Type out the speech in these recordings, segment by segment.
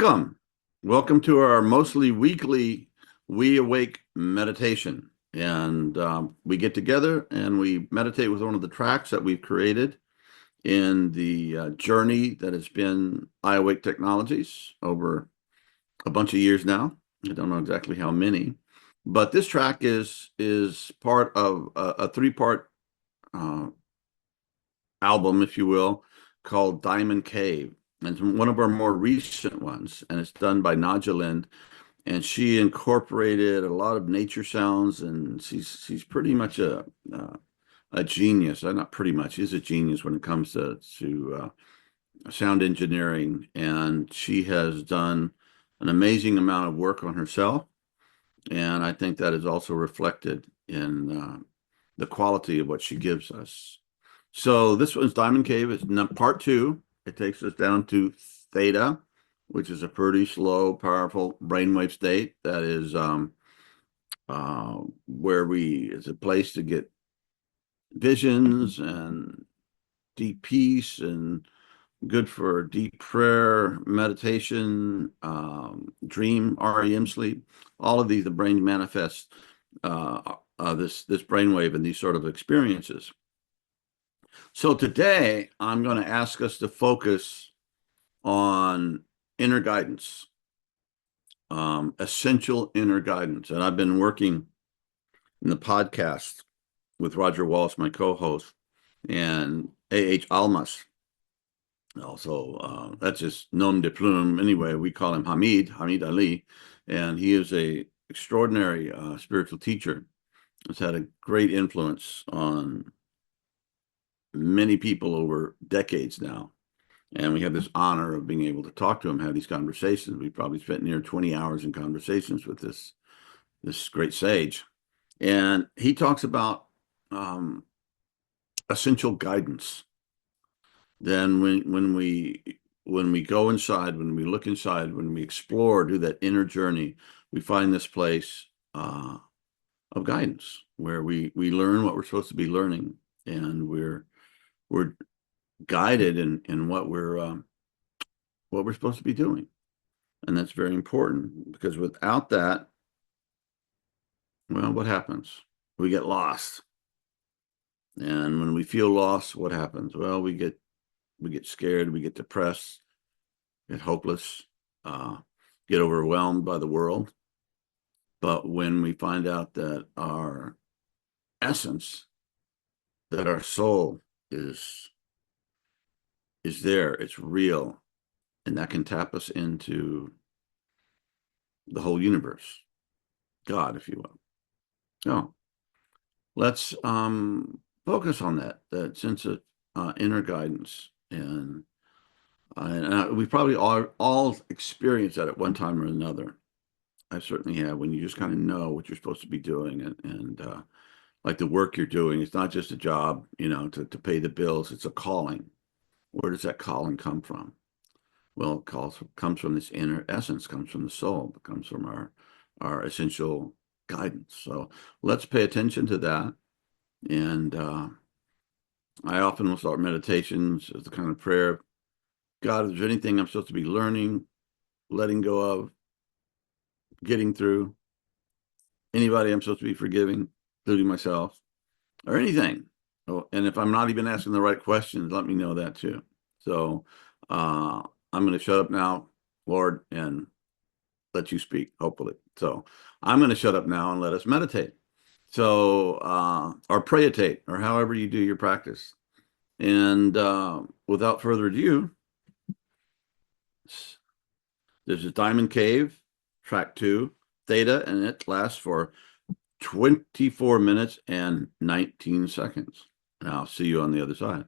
Welcome. Welcome to our mostly weekly WeAwake meditation. And we get together and we meditate with one of the tracks that we've created in the journey that has been iAwake Technologies over a bunch of years now. I don't know exactly how many, but this track is part of a three-part album, if you will, called Diamond Cave. And it's one of our more recent ones, and it's done by Nadja, and she incorporated a lot of nature sounds, and she's pretty much a genius. Not pretty much, she's a genius when it comes to sound engineering, and she has done an amazing amount of work on herself, and I think that is also reflected in the quality of what she gives us. So this one's Diamond Cave. It's part two. It takes us down to theta, which is a pretty slow, powerful brainwave state. That is where it's a place to get visions and deep peace, and good for deep prayer, meditation, dream, REM sleep. All of these, the brain manifests this brainwave and these sort of experiences. So today, I'm going to ask us to focus on inner guidance, essential inner guidance. And I've been working in the podcast with Roger Wallace, my co-host, and A.H. Almas. Also, that's just nom de plume. Anyway, we call him Hamid Ali, and he is a extraordinary spiritual teacher. Has had a great influence on many people over decades now. And we have this honor of being able to talk to him, have these conversations. We probably spent near 20 hours in conversations with this great sage. And he talks about essential guidance. Then when we go inside, when we look inside, when we explore, do that inner journey, we find this place of guidance where we learn what we're supposed to be learning, and we're guided in what we're supposed to be doing. And that's very important, because without that, well, what happens? We get lost. And when we feel lost, what happens? Well, we get scared, we get depressed, get hopeless, get overwhelmed by the world. But when we find out that our essence, that our soul is there, it's real, and that can tap us into the whole universe, God, if you will. So let's focus on that sense of inner guidance, and we probably all experience that at one time or another. I certainly have, when you just kind of know what you're supposed to be doing, and like the work you're doing, it's not just a job, to pay the bills. It's a calling. Where does that calling come from? Well, it comes from this inner essence, comes from the soul, it comes from our essential guidance. So let's pay attention to that. And I often will start meditations as the kind of prayer: God, is there anything I'm supposed to be learning, letting go of, getting through? Anybody I'm supposed to be forgiving, including myself, or anything? Oh, and if I'm not even asking the right questions, let me know that too. So I'm going to shut up now, Lord, and let you speak, hopefully. So I'm going to shut up now and let us meditate. So, or prayatate, or however you do your practice. And without further ado, there's a Diamond Cave, track 2, theta, and it lasts for 24 minutes and 19 seconds. And I'll see you on the other side.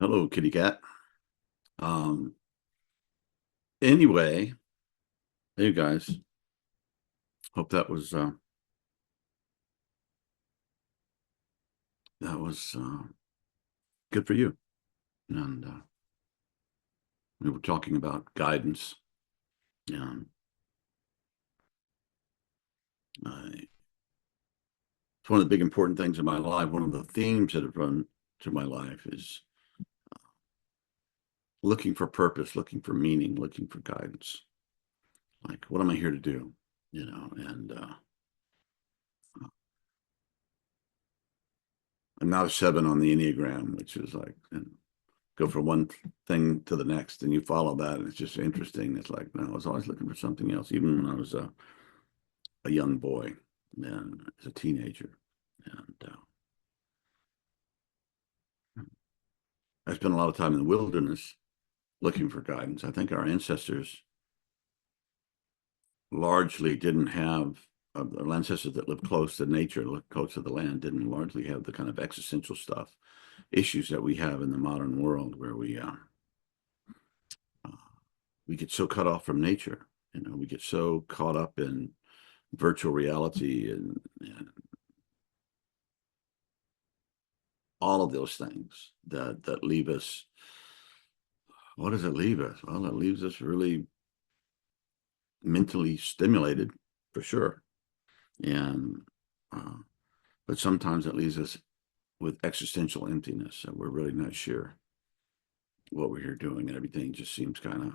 Hello, kitty cat. Um, anyway, hey guys, hope that was good for you. And we were talking about guidance. And it's one of the big important things in my life. One of the themes that have run through my life is looking for purpose, looking for meaning, looking for guidance. Like, what am I here to do? And I'm not a 7 on the Enneagram, which is like, go from one thing to the next, and you follow that, and it's just interesting. It's like, no, I was always looking for something else, even when I was a young boy and as a teenager. And I spent a lot of time in the wilderness looking for guidance. I think our ancestors largely didn't have, our ancestors that lived close to nature, lived close to the land, didn't largely have the kind of existential issues that we have in the modern world, where we get so cut off from nature. We get so caught up in virtual reality and all of those things that leave us. What does it leave us? Well, it leaves us really mentally stimulated, for sure. And but sometimes it leaves us with existential emptiness, so we're really not sure what we're here doing, and everything just seems kind of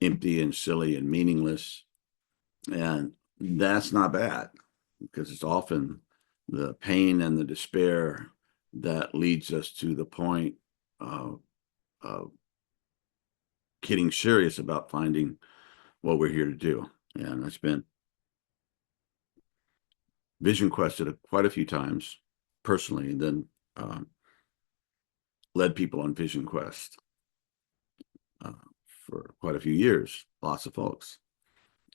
empty and silly and meaningless. And that's not bad, because it's often the pain and the despair that leads us to the point of getting serious about finding what we're here to do. And I spent vision quested quite a few times personally, and then led people on vision quest uh, for quite a few years, lots of folks,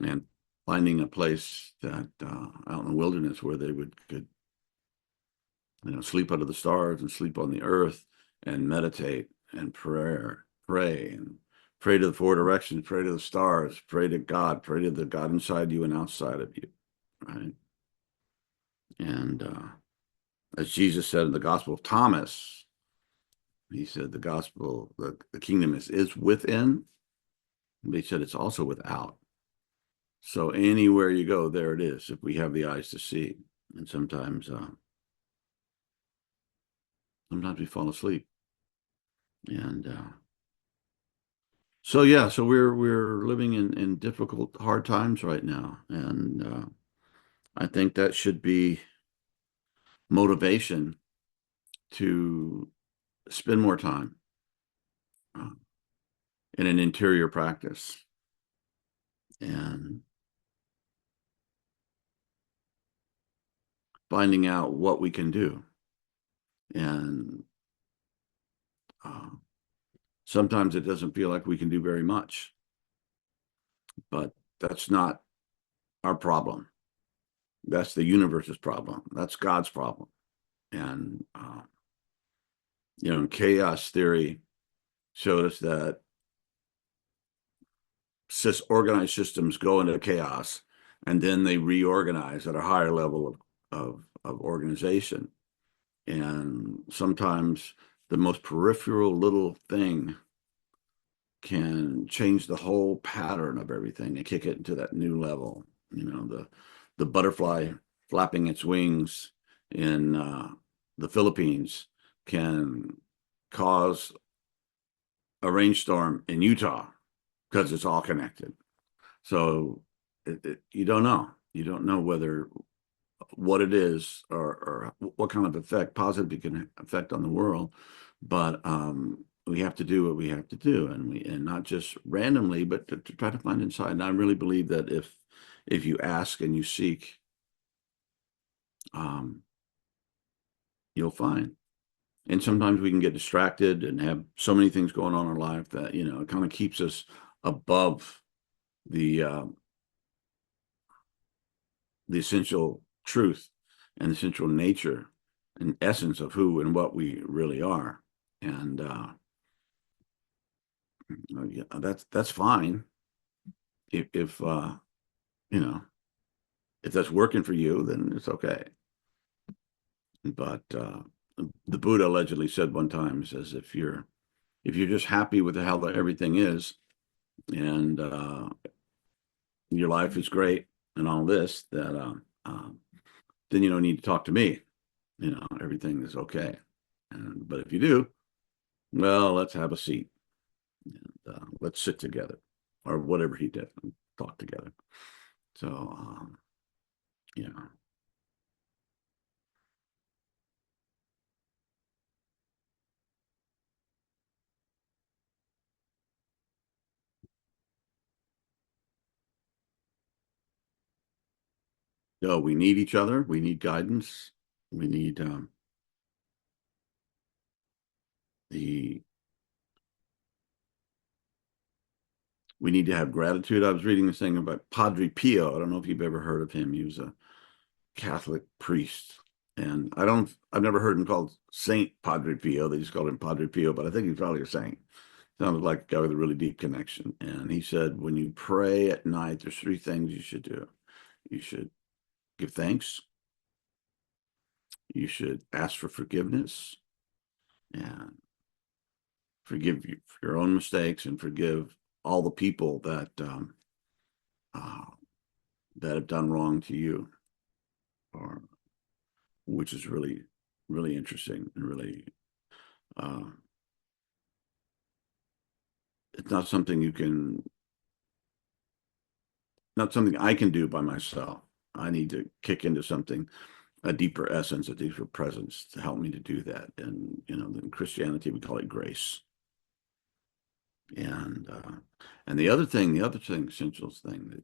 and finding a place that out in the wilderness where they could sleep under the stars and sleep on the earth and meditate and pray and pray to the four directions, pray to the stars, pray to God, pray to the God inside you and outside of you, right? And as Jesus said in the Gospel of Thomas, he said the kingdom is within, but he said it's also without. So anywhere you go, there it is, if we have the eyes to see. And sometimes we fall asleep. And so we're living in difficult, hard times right now. And I think that should be motivation to spend more time uh, in an interior practice and finding out what we can do. And uh, sometimes it doesn't feel like we can do very much, but that's not our problem. That's the universe's problem. That's God's problem. And chaos theory showed us that organized systems go into chaos, and then they reorganize at a higher level of organization. And sometimes the most peripheral little thing can change the whole pattern of everything and kick it into that new level. The butterfly flapping its wings in the Philippines can cause a rainstorm in Utah because it's all connected. So you don't know. You don't know what it is or what kind of positive it can affect on the world. But we have to do what we have to do, and not just randomly, but to try to find inside. And I really believe that if you ask and you seek, you'll find. And sometimes we can get distracted and have so many things going on in our life that it kind of keeps us above the essential truth and essential nature an essence of who and what we really are. And yeah, that's fine if you know, if that's working for you, then it's okay. But the Buddha allegedly said one time, says if you're just happy with how everything is, and your life is great and all this, that then you don't need to talk to me. You know, everything is okay. But if you do, well, let's have a seat and let's sit together, or whatever he did, and talk together. So, yeah. So we need each other. We need guidance. We need the we need to have gratitude. I was reading this thing about Padre Pio. I don't know if you've ever heard of him. He was a Catholic priest, and I've never heard him called Saint Padre Pio. They just called him Padre Pio, but I think he's probably a saint. Sounded like a guy with a really deep connection. And he said, when you pray at night, there's three things you should do. You should give thanks. You should ask for forgiveness and forgive you for your own mistakes and forgive all the people uh, that have done wrong to you, or which is really, really interesting and really, uh, it's not something you can, not something I can do by myself. I need to kick into something, a deeper essence, a deeper presence to help me to do that. And, you know, in Christianity, we call it grace. And, the other thing, essential thing that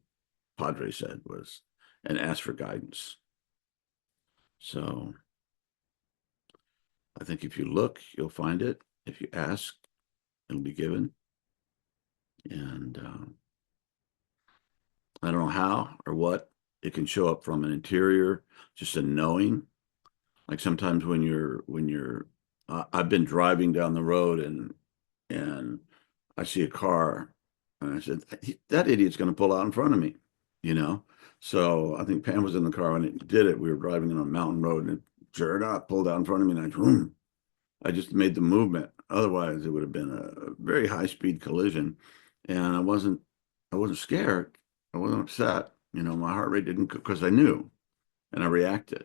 Padre said was, and ask for guidance. So I think if you look, you'll find it. If you ask, it'll be given. And I don't know how or what. It can show up from an interior, just a knowing. Like sometimes I've been driving down the road and I see a car, and I said, that idiot's going to pull out in front of me, you know? So I think Pam was in the car when it did it. We were driving on a mountain road, and it sure enough pulled out in front of me, and I just made the movement. Otherwise, it would have been a very high speed collision, and I wasn't scared. I wasn't upset. You know, my heart rate didn't, because I knew, and I reacted.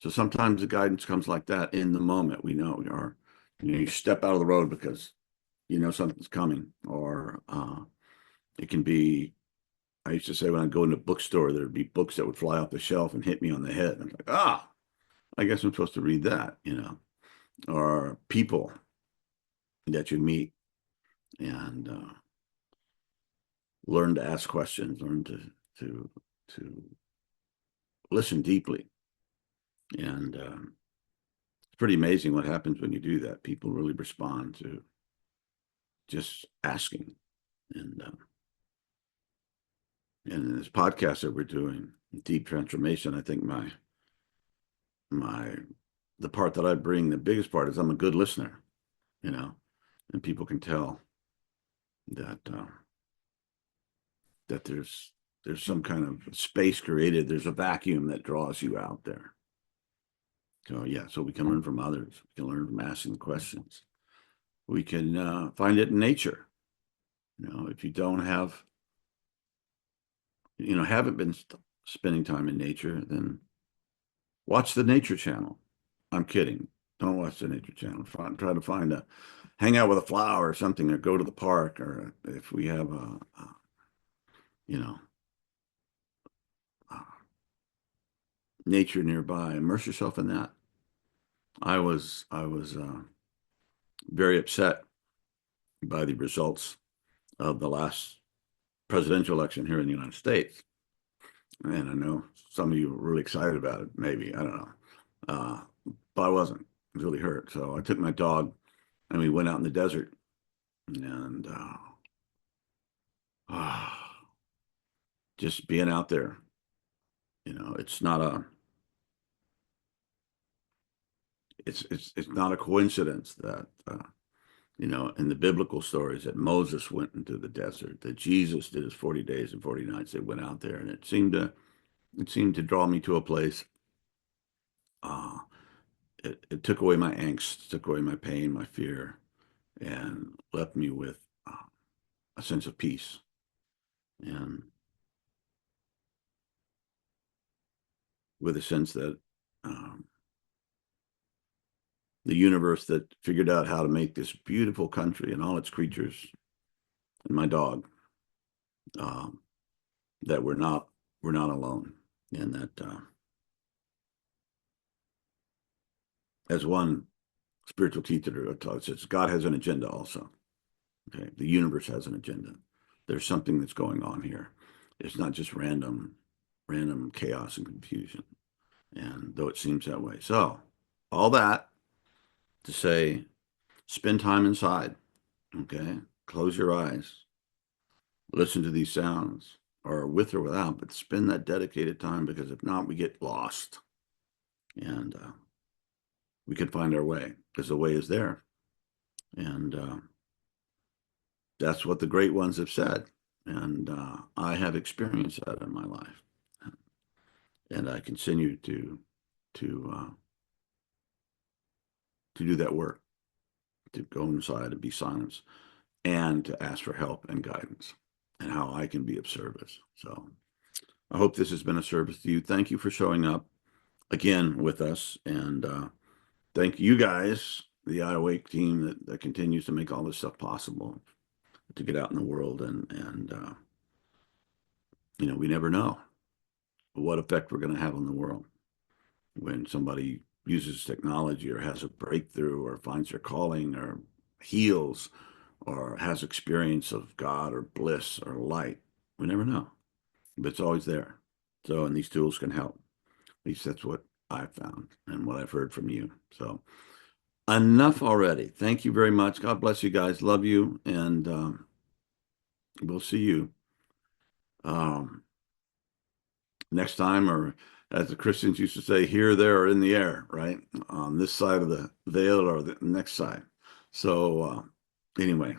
So sometimes the guidance comes like that in the moment. We know, or you step out of the road because you know something's coming, or it can be. I used to say when I go into a bookstore, there'd be books that would fly off the shelf and hit me on the head. I'm like, I guess I'm supposed to read that, you know, or people that you meet and learn to ask questions, learn to to listen deeply, and it's pretty amazing what happens when you do that. People really respond to just asking, and in this podcast that we're doing, deep transformation. I think my the part that I bring, the biggest part is I'm a good listener, you know, and people can tell that that there's some kind of space created. There's a vacuum that draws you out there. So yeah, so we can learn from others. We can learn from asking questions. We can find it in nature. You know, if you don't have, you know, haven't been spending time in nature, then watch the Nature Channel. I'm kidding. Don't watch the Nature Channel. Try to find hang out with a flower or something, or go to the park, or if we have you know, uh, nature nearby, immerse yourself in that. I was very upset by the results of the last presidential election here in the United States, and I know some of you were really excited about it. Maybe, I don't know, uh, but I wasn't. I was really hurt. So I took my dog and we went out in the desert, and just being out there. You know, it's not a it's not a coincidence that in the biblical stories that Moses went into the desert, that Jesus did his 40 days and 40 nights. They went out there, and it seemed to draw me to a place. Uh, it took away my angst, took away my pain, my fear, and left me with a sense of peace, and with a sense that um, the universe that figured out how to make this beautiful country and all its creatures and my dog, um, that we're not alone, and that as one spiritual teacher says, God has an agenda also. Okay, the universe has an agenda. There's something that's going on here. It's not just random chaos and confusion. And though it seems that way, so all that to say, spend time inside. Okay, close your eyes, listen to these sounds, or with or without, but spend that dedicated time, because if not, we get lost, and we can find our way, because the way is there. And that's what the great ones have said. And I have experienced that in my life. And I continue to uh, to do that work, to go inside and be silent, and to ask for help and guidance, and how I can be of service. So I hope this has been a service to you. Thank you for showing up again with us, and thank you guys, the WeAwake team that continues to make all this stuff possible, to get out in the world, and we never know what effect we're going to have on the world when somebody uses technology, or has a breakthrough, or finds their calling, or heals, or has experience of God or bliss or light. We never know, but it's always there. So, and these tools can help. At least that's what I've found and what I've heard from you. So enough already. Thank you very much. God bless you guys. Love you. And we'll see you next time, or as the Christians used to say, here, there, or in the air, right? On this side of the veil, or the next side. So anyway,